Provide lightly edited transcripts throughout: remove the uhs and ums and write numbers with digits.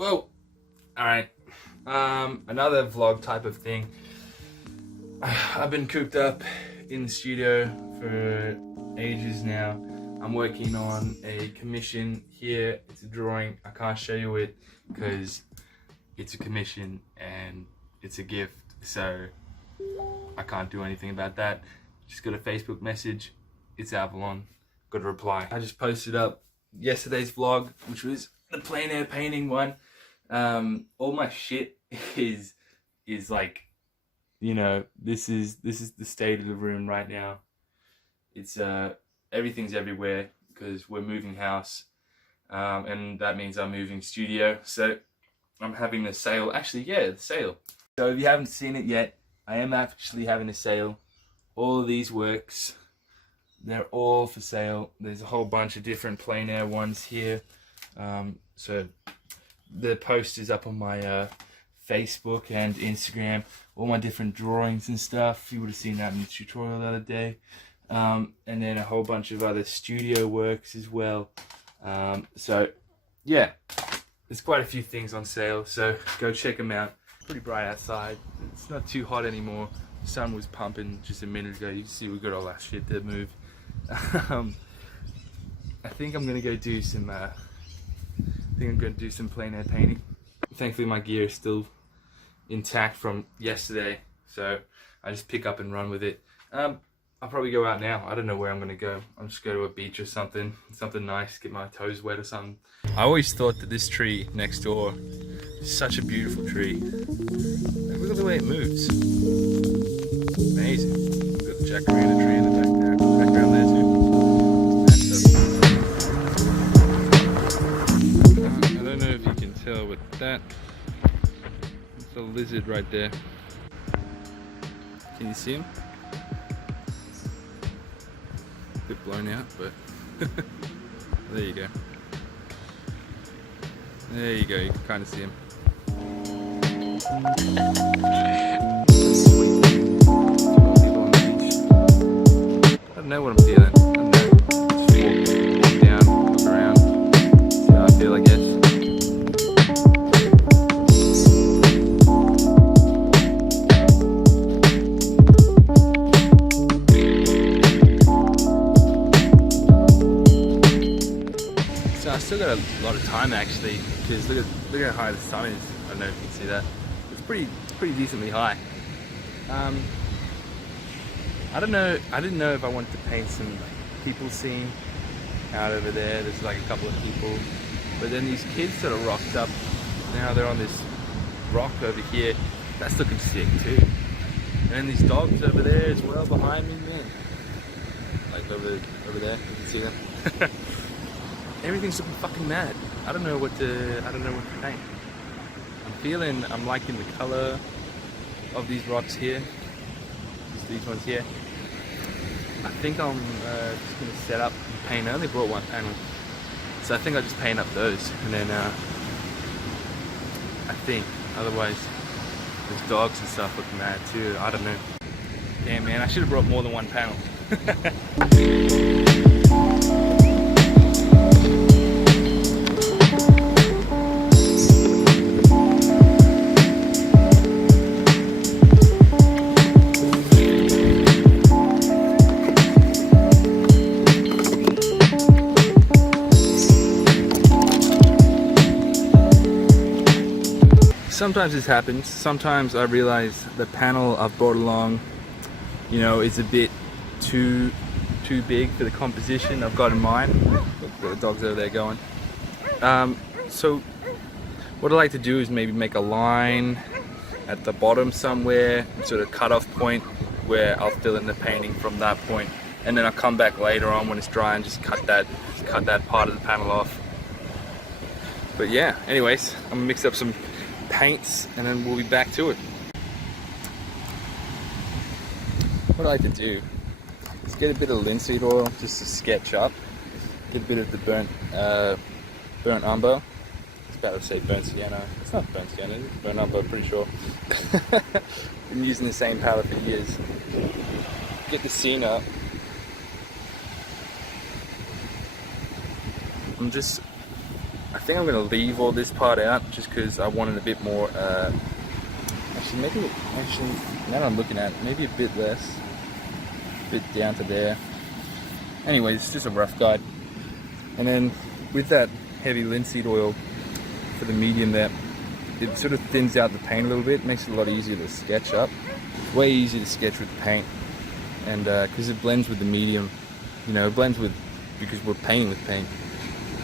Whoa. Alright. Another vlog type of thing. I've been cooped up in the studio for ages now. I'm working on a commission here. It's a drawing. I can't show you it because it's a commission and it's a gift, so I can't do anything about that. Just got a Facebook message. It's Avalon. Got a reply. I just posted up yesterday's vlog, which was the plein air painting one. All my shit is like, you know, this is the state of the room right now. It's everything's everywhere because we're moving house, and that means I'm moving studio. So I'm having a sale. Actually, yeah, the sale. So if you haven't seen it yet, I am actually having a sale. All of these works, they're all for sale. There's a whole bunch of different plein air ones here. So the post is up on my Facebook and Instagram. All my different drawings and stuff. You would have seen that in the tutorial the other day. And then a whole bunch of other studio works as well. So yeah, there's quite a few things on sale, so go check them out. Pretty bright outside. It's not too hot anymore. The sun was pumping just a minute ago. You can see we got all that shit to move. I think I'm gonna go do some plein air painting. Thankfully my gear is still intact from yesterday, so I just pick up and run with it. I'll probably go out now. I don't know where I'm gonna go. I'll just go to a beach or something nice, get my toes wet or something. I always thought that this tree next door is such a beautiful tree. Look at the way it moves. Amazing. Got the jacaranda tree in the background there too. I don't know if you can tell, but that's a lizard right there. Can you see him? A bit blown out, but there you go. There you go, you can kind of see him. I don't know what I'm feeling. I don't know. Just walk down, look around, see how I feel, I guess. So I still got a lot of time actually, because look how high the sun is. I don't know if you can see that. It's pretty decently high. I don't know. I didn't know if I wanted to paint some people scene out over there. There's like a couple of people, but then these kids sort of rocked up. Now they're on this rock over here. That's looking sick too. And then these dogs over there as well behind me, man. Like over there, you can see them. Everything's looking fucking mad. I don't know what to paint. I'm liking the color of these rocks here. These ones here. I think I'm just gonna set up and paint. I only brought one panel, so I think I'll just paint up those, and then I think otherwise those dogs and stuff look mad too. I don't know. Damn man, I should have brought more than one panel. Sometimes this happens. Sometimes I realize the panel I've brought along, you know, is a bit too big for the composition I've got in mind. Look, the dog's over there going. So what I like to do is maybe make a line at the bottom somewhere, sort of cut off point where I'll fill in the painting from that point, and then I'll come back later on when it's dry and just cut that part of the panel off. But yeah, anyways, I'm gonna mix up some paints and then we'll be back to it. What I like to do is get a bit of linseed oil just to sketch up, get a bit of the burnt umber. I was about to say burnt sienna. It's not burnt sienna, it's burnt umber, I'm pretty sure. Been using the same palette for years. Get the scene up. I'm just I think I'm going to leave all this part out just because I wanted a bit more, actually now that I'm looking at it, maybe a bit less, a bit down to there. Anyways, it's just a rough guide. And then with that heavy linseed oil for the medium there, it sort of thins out the paint a little bit, makes it a lot easier to sketch up. It's way easier to sketch with paint, and because it blends with the medium, you know, it blends with, because we're painting with paint.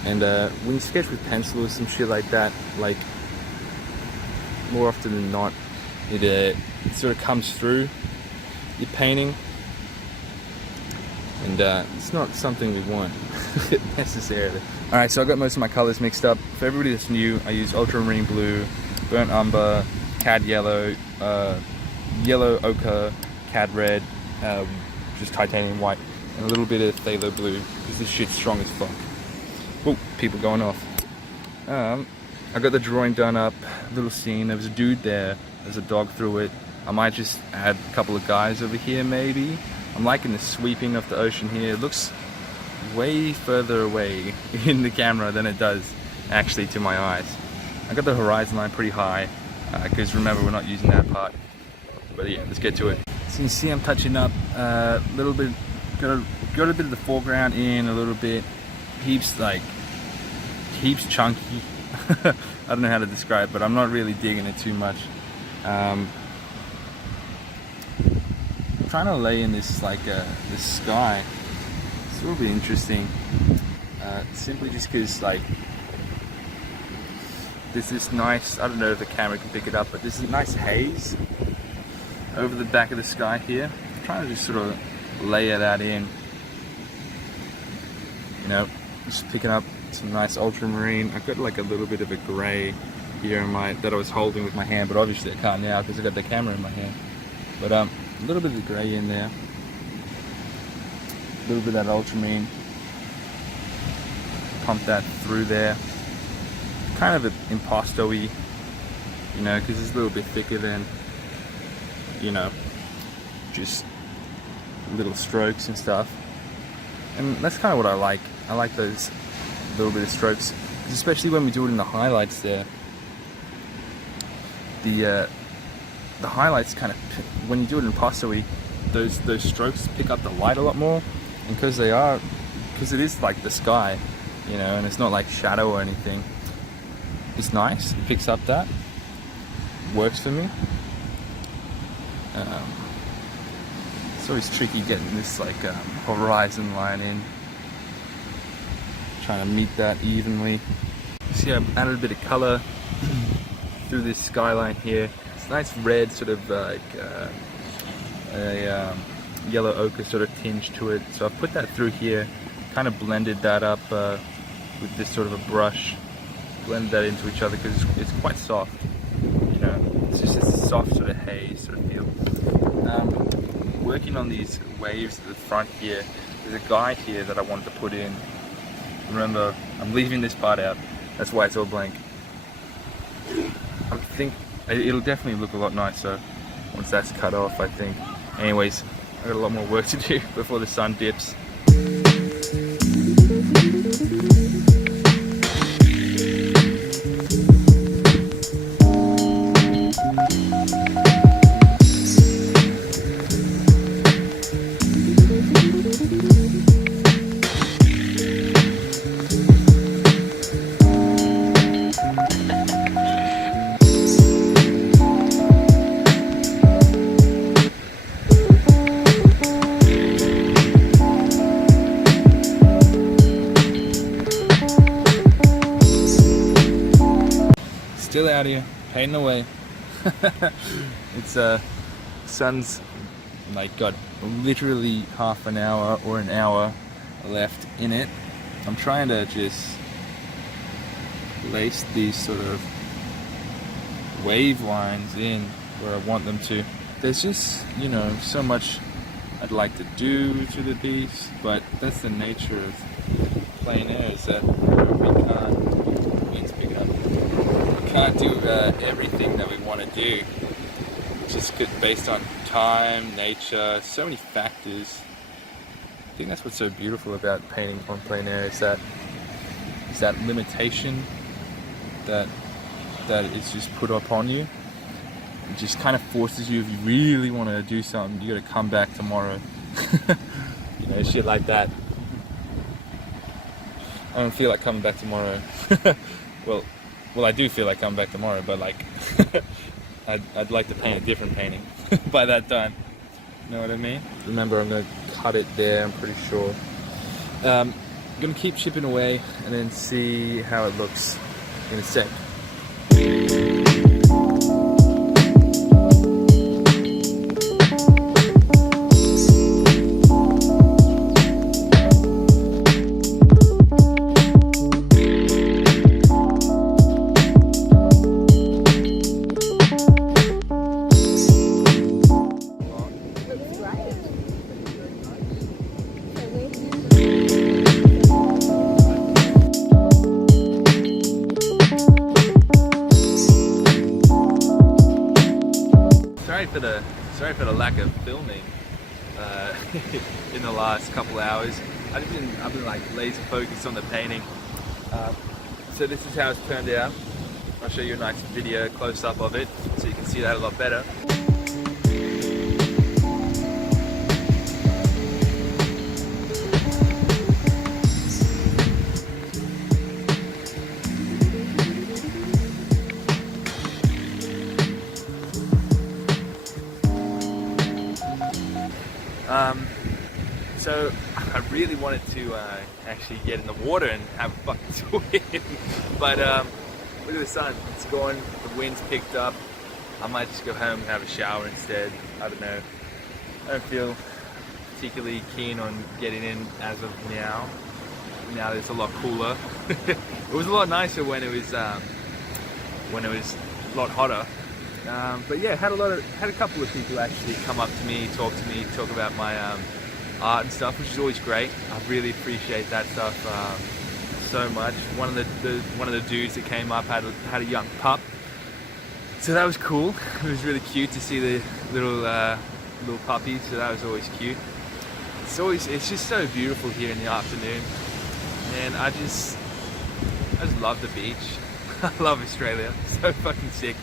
And when you sketch with pencil or some shit like that, like more often than not, it sort of comes through your painting, and it's not something we want necessarily. Alright, so I got most of my colors mixed up. For everybody that's new, I use ultramarine blue, burnt umber, cad yellow, yellow ochre, cad red, just titanium white, and a little bit of phthalo blue, because this shit's strong as fuck. Oh, people going off. I got the drawing done up, little scene. There was a dude there, there's a dog through it. I might just add a couple of guys over here maybe. I'm liking the sweeping of the ocean here. It looks way further away in the camera than it does actually to my eyes. I got the horizon line pretty high, because remember, we're not using that part. But yeah, let's get to it. So you can see I'm touching up a little bit, got a bit of the foreground in a little bit. Heaps chunky. I don't know how to describe it, but I'm not really digging it too much. I'm trying to lay in this this sky. It's a little bit interesting, simply just because like there's this nice, I don't know if the camera can pick it up, but there's a nice haze over the back of the sky here. I'm trying to just sort of layer that in, you know, just picking up some nice ultramarine. I've got like a little bit of a grey here in that I was holding with my hand, but obviously I can't now because I got the camera in my hand. But a little bit of the grey in there, a little bit of that ultramarine, pump that through there, kind of impasto-y, you know, because it's a little bit thicker than, you know, just little strokes and stuff. And that's kind of what I like. I like those little bit of strokes, especially when we do it in the highlights there. The highlights kind of, when you do it in impasto-y, those strokes pick up the light a lot more, and because it is like the sky, you know, and it's not like shadow or anything. It's nice. It picks up that. Works for me. It's always tricky getting this like horizon line in. Trying to meet that evenly. See, I've added a bit of color through this skyline here. It's a nice red, sort of like a yellow ochre sort of tinge to it. So I've put that through here, kind of blended that up with this sort of a brush. Blend that into each other because it's quite soft. You know, it's just a soft sort of haze sort of feel. Working on these waves at the front here. There's a guy here that I wanted to put in. Remember, I'm leaving this part out. That's why it's all blank. I think it'll definitely look a lot nicer once that's cut off, I think. Anyways, I got a lot more work to do before the sun dips. Still out here, painting away. It's sun's like got literally half an hour or an hour left in it. I'm trying to just lace these sort of wave lines in where I want them to. There's just, you know, so much I'd like to do to the piece, but that's the nature of plein air, is that we can't do everything that we want to do, just based on time, nature, so many factors. I think that's what's so beautiful about painting on plein air, is that limitation that it's just put upon you. It just kind of forces you, if you really want to do something, you got to come back tomorrow. You know, shit like that. I don't feel like coming back tomorrow. well, I do feel like coming back tomorrow, but like, I'd like to paint a different painting by that time. You know what I mean? Remember, I'm gonna cut it there. I'm pretty sure. I'm gonna keep chipping away and then see how it looks in a sec. Sorry for the lack of filming in the last couple hours. I've been like laser focused on the painting. So this is how it's turned out. I'll show you a nice video close up of it so you can see that a lot better. So I really wanted to actually get in the water and have a fucking swim, but look at the sun, it's gone, the wind's picked up. I might just go home and have a shower instead. I don't know. I don't feel particularly keen on getting in as of now. Now that it's a lot cooler. It was a lot nicer when it was a lot hotter. But yeah, had a couple of people actually come up to me, talk about my art and stuff, which is always great. I really appreciate that stuff so much. One of the dudes that came up had a young pup, so that was cool. It was really cute to see the little puppy, so that was always cute. It's just so beautiful here in the afternoon, and I just love the beach. I love Australia. It's so fucking sick.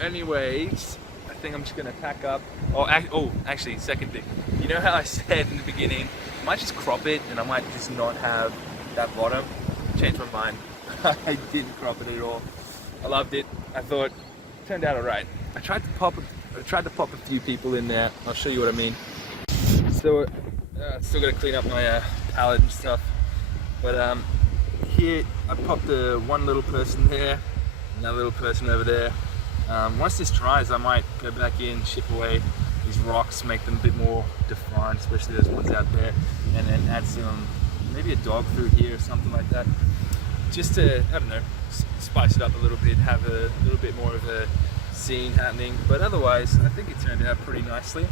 Anyways, I think I'm just gonna pack up. Actually, second thing. You know how I said in the beginning, I might just crop it and I might just not have that bottom? Changed my mind. I didn't crop it at all. I loved it. I thought it turned out alright. I tried to pop a few people in there. I'll show you what I mean. So, still gotta clean up my palette and stuff. But here I popped one little person there, another little person over there. Once this dries, I might go back in, chip away these rocks, make them a bit more defined, especially those ones out there, and then add some, maybe a dog through here or something like that, just to, I don't know, spice it up a little bit, have a little bit more of a scene happening. But otherwise, I think it turned out pretty nicely.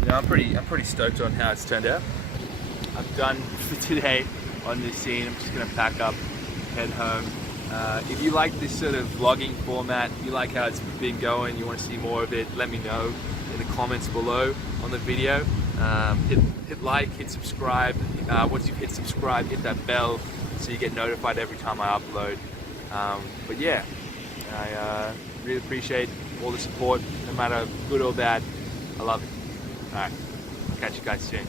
You know, I'm pretty stoked on how it's turned out. I'm done for today on this scene. I'm just gonna pack up, head home. If you like this sort of vlogging format, you like how it's been going, you want to see more of it, let me know in the comments below on the video. Hit like, hit subscribe. Once you've hit subscribe, hit that bell so you get notified every time I upload. But yeah, I really appreciate all the support, no matter good or bad. I love it. Alright, catch you guys soon.